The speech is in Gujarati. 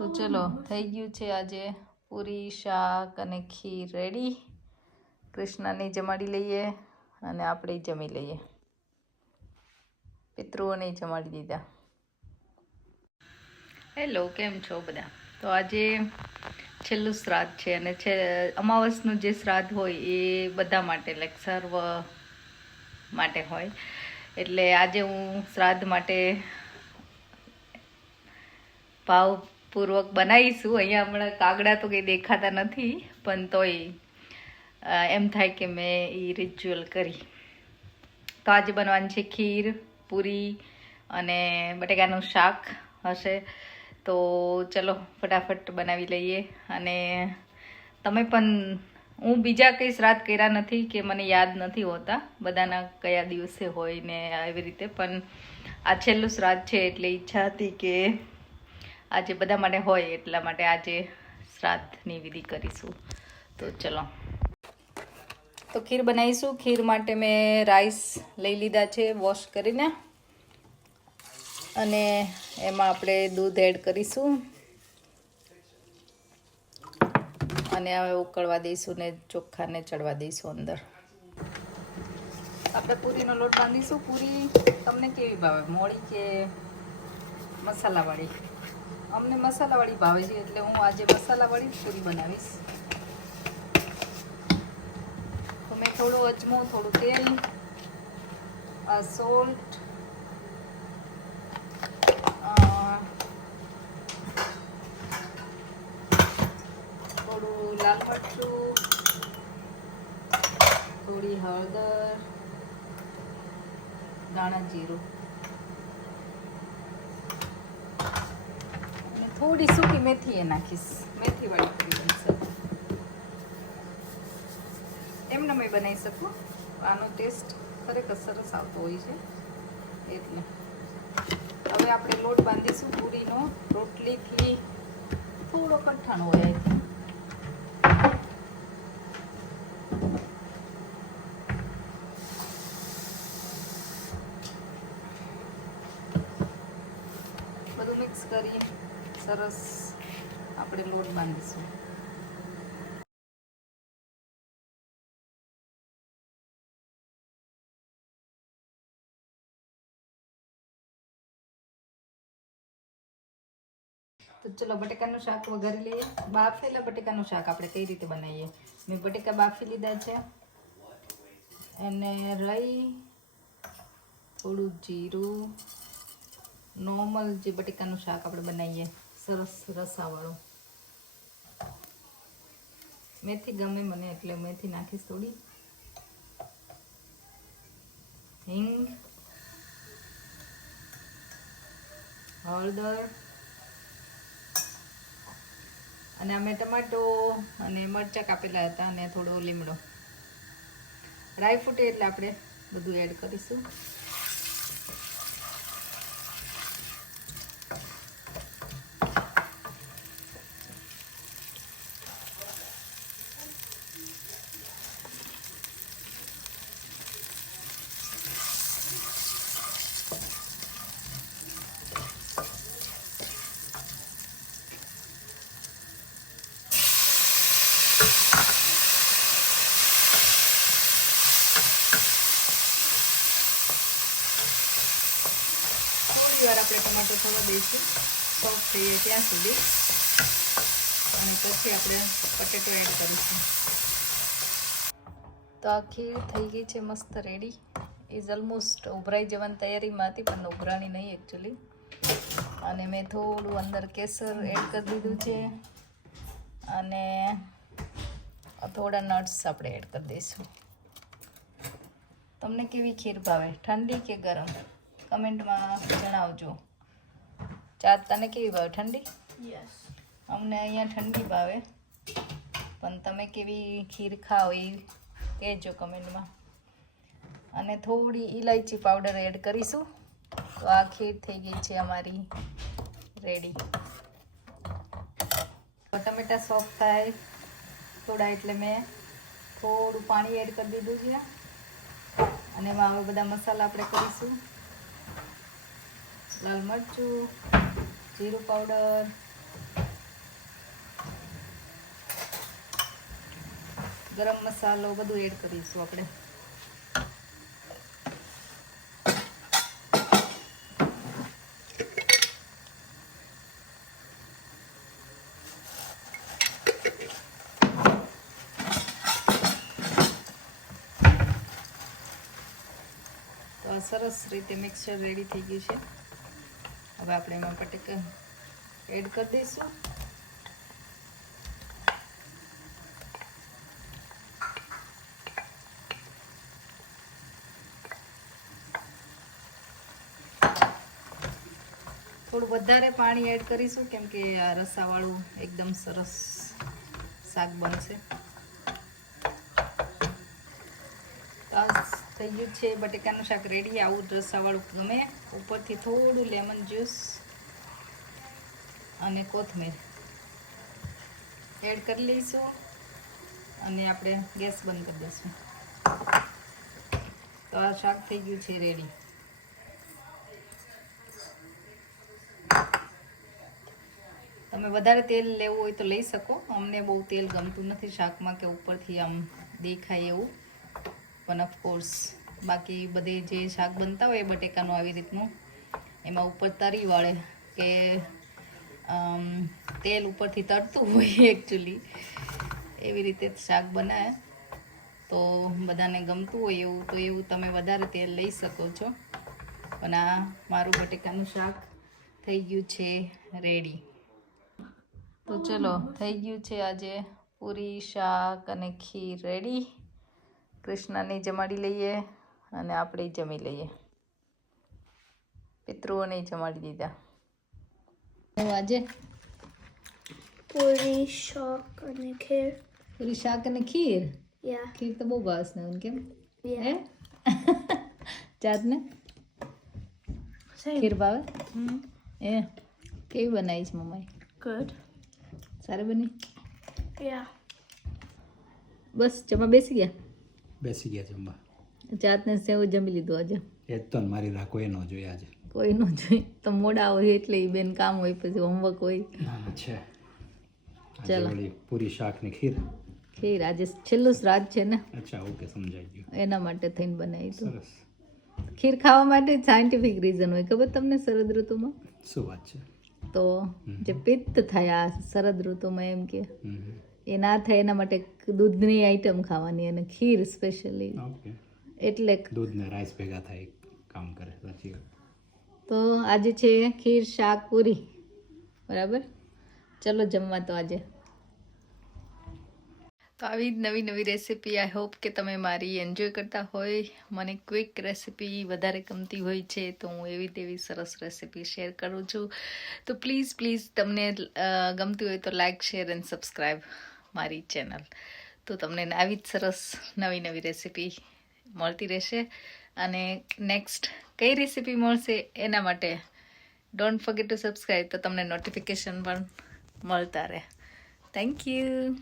તો ચલો થઈ ગયું છે આજે પૂરી શાક અને ખીર રેડી. કૃષ્ણને જમાડી લઈએ અને આપણે જમી લઈએ. પિતૃઓને જમાડી દીધા. હેલો, કેમ છો બધા? તો આજે છેલ્લું શ્રાદ્ધ છે અને અમાવસનું જે શ્રાદ્ધ હોય એ બધા માટે લાઈક સર્વ માટે હોય. એટલે આજે હું શ્રાદ્ધ માટે ભાવપૂર્વક બનાવીશું. અહીંયા હમણાં કાગડા તો કંઈ દેખાતા નથી, પણ તોય એમ થાય કે મેં એ રિચ્યુઅલ કરી. તો આજે બનવાની છે ખીર, પૂરી અને બટેકાનું શાક હશે. તો ચલો ફટાફટ બનાવી લઈએ. અને તમે પણ, હું બીજા કંઈ શ્રાદ્ધ કર્યા નથી કે મને યાદ નથી હોતા બધાના કયા દિવસે હોય ને એવી રીતે, પણ આ છેલ્લું શ્રાદ્ધ છે એટલે ઈચ્છા હતી કે આજે બધા માટે હોય, એટલા માટે આજે શ્રાદ્ધની વિધિ કરીશું. તો ચલો, તો ખીર બનાવીશું. ખીર માટે મેં રાઈસ લઈ લીધા છે વોશ કરીને, અને એમાં આપણે દૂધ એડ કરીશું અને હવે ઉકળવા દઈશું ને ચોખ્ખાને ચડવા દઈશું અંદર. આપણે પૂરીનો લોટ બાંધીશું. પૂરી તમને કેવી ભાવે, મોળી કે મસાલાવાળી? અમને મસાલાવાળી ભાવે છે એટલે હું આજે મસાલાવાળી પૂરી બનાવીશ. તો મેં થોડો અજમો, થોડું તેલ, સોલ્ટ, થોડું લાલ મરચું, થોડી હળદર, દાણા જીરું અને થોડી સૂકી મેથી એ નાખીશ. મેથીવાળી પૂરી બનશે. એમને મેં બનાવી શકું, આનો ટેસ્ટ ખરેખર સરસ આવતો હોય છે એટલે. હવે આપણે લોટ બાંધીશું પૂરીનો. રોટલીથી થોડો કઠણ હોય. બધું મિક્સ કરી સરસ આપણે લોટ બાંધીશું. તો ચલો બટેકાનું શાક વઘારી લઈએ. બાફેલા બટેકાનું શાક આપણે કઈ રીતે બનાવીએ. મેં બટેકા બાફી લીધા છે, એને રાઈ, થોડું જીરું, નોર્મલ જે બટેકાનું શાક આપણે બનાવીએ સરસ રસાવાળું. મેથી ગમે મને એટલે મેથી નાખીશ થોડી. હિંગ, હળદર, અને અમે ટમાટો અને મરચાં કાપેલા હતા અને થોડો લીમડો. રાઈ ફૂટે એટલે આપણે બધું એડ કરીશું. વાર આપણે ટમાટો થવા દઈશું સોફ્ટ થઈએ ત્યાં સુધી, અને પછી આપણે બટેટો એડ કરીશું. તો આ ખીર થઈ ગઈ છે મસ્ત રેડી. ઇઝ ઓલમોસ્ટ ઉભરાઈ જવાની તૈયારીમાં હતી, પણ ઉભરાણી નહીં એકચ્યુઅલી. અને મેં થોડું અંદર કેસર એડ કરી દીધું છે, અને થોડા નટ્સ આપણે એડ કરી દઈશું. તમને કેવી ખીર ભાવે, ઠંડી કે ગરમ? કમેન્ટમાં જણાવજો. ચા તને કેવી ભાવે, ઠંડી? યસ, અમને અહીંયા ઠંડી ભાવે, પણ તમે કેવી ખીર ખાઓ એ કહેજો કમેન્ટમાં. અને થોડી ઇલાયચી પાવડર એડ કરીશું. તો આ ખીર થઈ ગઈ છે અમારી રેડી. ટમેટા સોફ્ટ થાય થોડા એટલે મેં થોડું પાણી એડ કરી દીધું છે, અને એમાં હવે બધા મસાલા આપણે કરીશું. લાલ મરચું, જીરું પાવડર, ગરમ મસાલો બધું એડ કરીશું આપણે. તો સરસ રીતે મિક્સચર રેડી થઈ ગયું છે. હવે આપણે એમાં બટેકા એડ કરી દઈશું. થોડું વધારે પાણી એડ કરીશું કેમ કે આ રસાવાળું એકદમ સરસ શાક બનશે. થઈ ગયું છે બટેકાનું શાક રેડી. આવું રસાવાળું ગમે. ઉપરથી થોડું લેમન જ્યુસ અને કોથમીર એડ કરી લઈશું અને આપણે ગેસ બંધ કરી દઈશું. તો આ શાક થઈ ગયું છે રેડી. તમે વધારે તેલ લેવું હોય તો લઈ શકો. અમને બહુ તેલ ગમતું નથી શાકમાં કે ઉપરથી આમ દેખાય એવું. પણ ઓફકોર્સ બાકી બધે જે શાક બનતા હોય બટેકાનું આવી રીતનું એમાં ઉપર તરી વળે કે તેલ ઉપરથી તરતું હોય એકચ્યુઅલી એવી રીતે શાક બનાવે તો બધાને ગમતું હોય એવું તો એવું તમે વધારે તેલ લઈ શકો છો. પણ આ મારું બટેકાનું શાક થઈ ગયું છે રેડી. તો ચલો થઈ ગયું છે આજે પૂરી શાક અને ખીર રેડી. કૃષ્ણને જમાડી લઈએ અને આપણે જમી લઈએ. પિતૃઓને જમાડી દીધા. આજે પૂરી શાક અને ખીર. પૂરી શાક અને ખીર. Yeah. ખીર તો બહુ ભાવસ ને કેમ? Yeah. જાતને ખીર ભાવે? એ કેવી બનાવી છે મમ્માએ? Good. સારી બની? Yeah. બસ જમવા બેસી ગયા? બેસી ગયા જમવા. જાતને સેવ જમી લીધું આજે. એ જ તો ને, મારી રાહ કોઈ ન જોઈએ આજે. કોઈ ન જોઈ તો મોડા હોય એટલે ઈ બેન કામ હોય પછી હોમવર્ક હોય. ના છે ચલો. આજે વળી પૂરી શાક ને ખીર. ખીર આજે છેલ્લું શ્રાદ્ધ છે ને અચ્છા ઓકે સમજાઈ ગયું. એના માટે થઈને બનાવી હતું. સરસ. ખીર ખાવા માટે સાયન્ટિફિક રીઝન હોય ખબર તમને શરદ ઋતુમાં? શું વાત છે? તો જે પિત્ત થાય આ શરદ ઋતુમાં એમ કે એ ના થાય એના માટે દૂધની આઈટમ ખાવાની અને ખીર સ્પેશિયલી ઓકે. એટલે દૂધ ને રાઈસ ભેગા થાય કામ કરે. સાચી વાત. તો આજે છે ખીર શાક પૂરી બરાબર. ચલો જમવા તો આજે. તો આવી જ નવી નવી રેસીપી આઈ હોપ કે તમે મારી એન્જોય કરતા હોય. મને ક્વિક રેસીપી વધારે ગમતી હોય છે તો હું એવી તેવી સરસ રેસીપી શેર કરું છું. તો પ્લીઝ તમને ગમતી હોય તો લાઇક શેર એન્ડ સબસ્ક્રાઈબ મારી ચેનલ. તો તમને આવી જ સરસ નવી નવી રેસીપી મળતી રહેશે. અને નેક્સ્ટ કઈ રેસીપી મળશે એના માટે ડોન્ટ ફર્ગેટ ટુ સબસ્ક્રાઈબ તો તમને નોટિફિકેશન પણ મળતા રહે. Thank you.